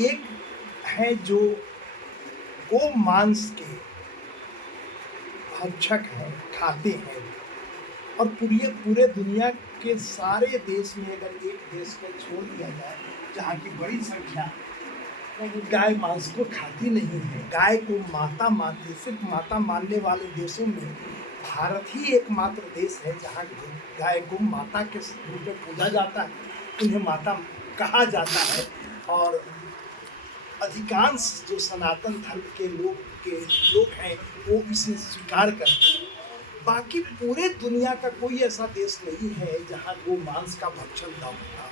एक है जो गो मांस के भक्षक हैं, खाते हैं, और पूरे पूरे दुनिया के सारे देश में अगर एक देश को छोड़ दिया जाए जहाँ की बड़ी संख्या गाय मांस को खाती नहीं है, गाय को माता मानती, सिर्फ माता मानने वाले देशों में भारत ही एकमात्र देश है जहाँ गाय को माता के रूप में पूजा जाता है, उन्हें माता कहा जाता है। और अधिकांश जो सनातन धर्म के लोग हैं वो इसे स्वीकार करते हैं। बाकी पूरे दुनिया का कोई ऐसा देश नहीं है जहाँ गो मांस का भक्षण न होता।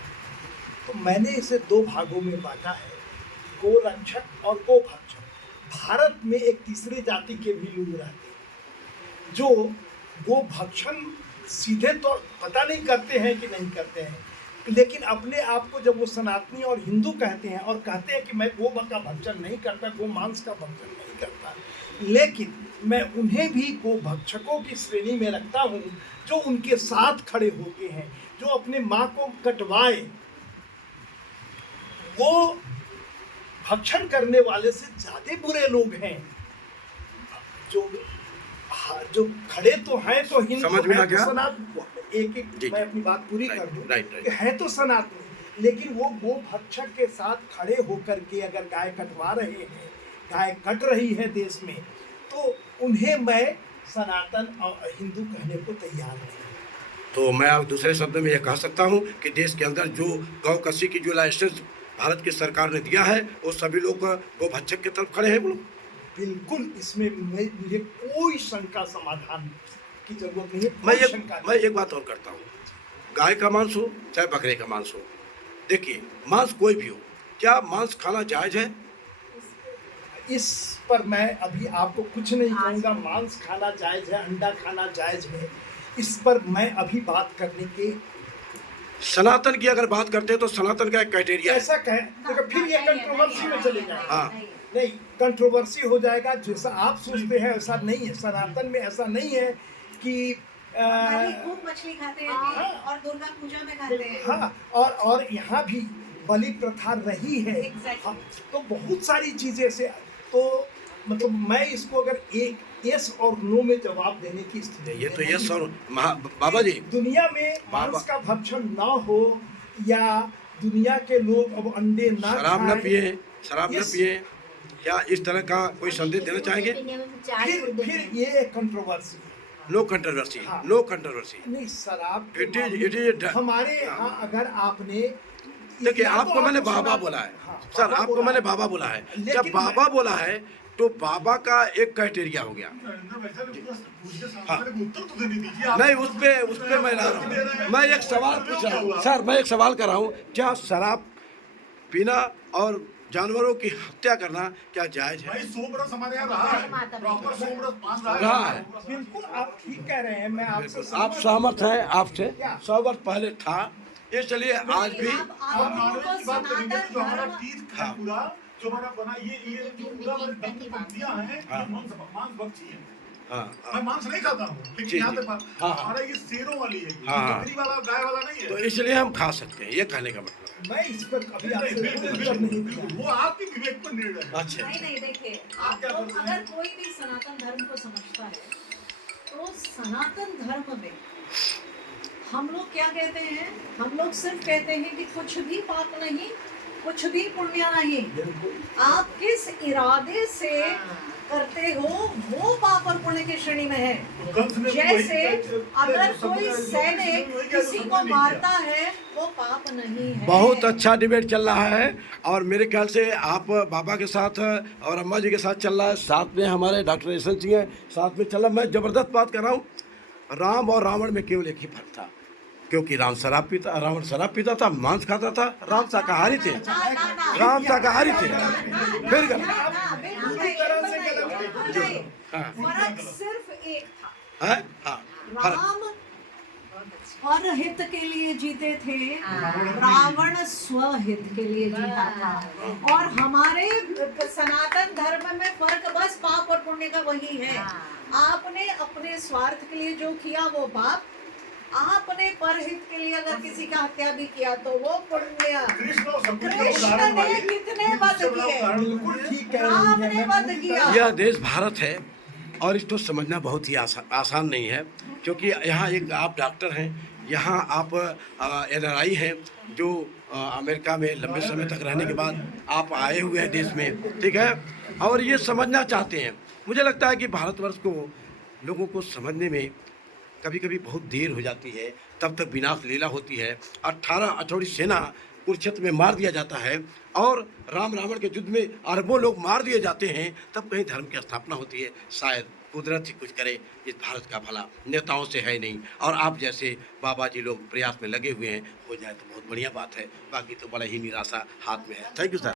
तो मैंने इसे दो भागों में बांटा है, गो रक्षक और गो भक्षक। भारत में एक तीसरे जाति के भी लोग रहते हैं जो गो भक्षण सीधे तो पता नहीं करते हैं कि नहीं करते हैं, लेकिन अपने आप को जब वो सनातनी और हिंदू कहते हैं और कहते हैं कि मैं गो का भक्षण नहीं करता, गो मांस का भक्षण नहीं करता, लेकिन मैं उन्हें भी गो भक्षकों की श्रेणी में रखता हूँ जो उनके साथ खड़े होते हैं, जो अपने माँ को कटवाए। वो भक्षण करने वाले से ज्यादा बुरे लोग हैं जो खड़े तो हैं तो हिंदू समझ में आ गया? एक मैं अपनी बात पूरी कर दूं। राइट। है तो सनातनी, लेकिन वो गो भक्षक के साथ खड़े होकर के अगर गाय कटवा रहे हैं, गाय कट रही है देश में, तो उन्हें मैं सनातन और हिंदू कहने को तैयार नहीं। तो मैं अब दूसरे शब्द में यह कह सकता हूँ कि देश के अंदर जो गौ कसी की जो लाइसेंस भारत की सरकार ने दिया है वो सभी लोग गो भक्षक की तरफ खड़े हैं। वो लोग बिल्कुल, इसमें मुझे कोई शंका समाधान की जरूरत नहीं है। मैं एक बात और करता हूँ, गाय का मांस हो चाहे बकरे का मांस हो, देखिए मांस कोई भी हो, क्या मांस खाना जायज है? इस पर मैं अभी आपको कुछ नहीं कहूँगा। मांस खाना जायज है, अंडा खाना जायज है, इस पर मैं अभी बात करने के। सनातन की अगर बात करते हैं तो सनातन का एक क्राइटेरिया ऐसा कहें तो फिर ये कंट्रोवर्सी में चले जाएगा। हाँ नहीं, कंट्रोवर्सी हो जाएगा। जैसा आप सोचते हैं ऐसा नहीं है। सनातन में ऐसा नहीं है कि खूब मछली खाते हैं और दुर्गा पूजा में खाते हैं। हाँ, और यहाँ भी बलि प्रथा रही है। हाँ, तो बहुत सारी चीजें से, तो मतलब मैं इसको अगर एक यस और नो में जवाब देने की स्थिति, ये तो यस और बाबा जी, दुनिया में मांस का भक्षण ना हो या दुनिया के लोग अब अंडे ना शराब न पिए, शराब न पिए, क्या इस तरह का कोई संदेश देना चाहेंगे? फिर ये कंट्रोवर्सी है। No controversy, no controversy. नहीं, शराब इट इज हमारे यहाँ अगर आपने देखिए, आपको मैंने बाबा बोला है सर, आपको मैंने बाबा बोला है। जब बाबा बोला है तो बाबा का एक क्राइटेरिया हो गया। हाँ। नहीं, उस पे मैं ला रहा हूँ। मैं एक सवाल पूछ रहा हूँ सर, मैं एक सवाल कर रहा हूँ, क्या शराब पीना और जानवरों की हत्या करना क्या जायज है? 100 बरस हमारे यहाँ रहा है, प्रॉपर 100 बरस पास रहा है। बिल्कुल आप ठीक कह रहे हैं। मैं आपसे आप सहमत हैं? आपसे 100 वर्ष पहले था, इसलिए आज भी नॉनवेज की बात करेंगे तो हमारा तीर्थ है पूरा, जो हमारा बना ये जो पूरा हमारे दंत पंक्तियां हैं, ये मांस भक्षी है। मैं मांस नहीं खाता हूँ, लेकिन यहाँ तक हमारा ये शेरों वाली है, बकरी वाला गाय वाला नहीं है। तो इसलिए हम खा सकते हैं, ये कहने का मतलब। मैं इस पर कभी आपसे वो आपके विवेक पर निर्णय है। अच्छा, नहीं देखिए, अगर कोई भी सनातन धर्म को समझता है तो सनातन धर्म में हम लोग क्या कहते हैं? हम लोग सिर्फ कहते हैं कि कुछ भी पाप नहीं, कुछ भी पुण्य नहीं। आप किस इरादे से करते हो वो पाप और पुण्य की श्रेणी में है। जैसे अगर कोई सैनिक किसी को मारता है वो पाप नहीं है। बहुत अच्छा डिबेट चल रहा है और मेरे ख्याल से आप बाबा के साथ और अम्मा जी के साथ चल रहा है, साथ में हमारे डॉक्टर यशवंत सिंह है, साथ में चल रहा है। मैं जबरदस्त बात कर रहा हूँ। राम और रावण में केवल एक ही फर्क था, क्योंकि रावण शराब पीता था, मांस खाता था। राम शाकाहारी थे, राम शाकाहारी थे। फिर फर्क सिर्फ एक था, हाँ, परहित के लिए जीते थे, रावण स्वहित के लिए जीता था। और हमारे सनातन धर्म में फर्क बस पाप और पुण्य का वही है। आपने अपने स्वार्थ के लिए जो किया वो पाप, आपने परहित के लिए अगर किसी का हत्या भी किया तो वो पुण्य। कृष्ण ने कितने वध किए, बिल्कुल ठीक कह रही हैं। राम ने मैं वध पूरी किया। तरह- यह देश भारत है और इसको समझना बहुत ही आसान नहीं है, क्योंकि यहाँ एक आप डॉक्टर हैं, यहाँ आप NRI हैं जो अमेरिका में लंबे समय तक रहने के बाद आप आए हुए हैं देश में, ठीक है, और ये समझना चाहते हैं। मुझे लगता है कि भारतवर्ष को लोगों को समझने में कभी कभी बहुत देर हो जाती है, तब तक विनाश लीला होती है। 18 अछौड़ी सेना कुरुक्षेत्र में मार दिया जाता है और राम रावण के युद्ध में अरबों लोग मार दिए जाते हैं, तब कहीं धर्म की स्थापना होती है। शायद कुदरत ही कुछ करे, इस भारत का भला नेताओं से है नहीं, और आप जैसे बाबा जी लोग प्रयास में लगे हुए हैं, हो जाए तो बहुत बढ़िया बात है, बाकी तो बड़ा ही निराशा हाथ में है। Thank you sir.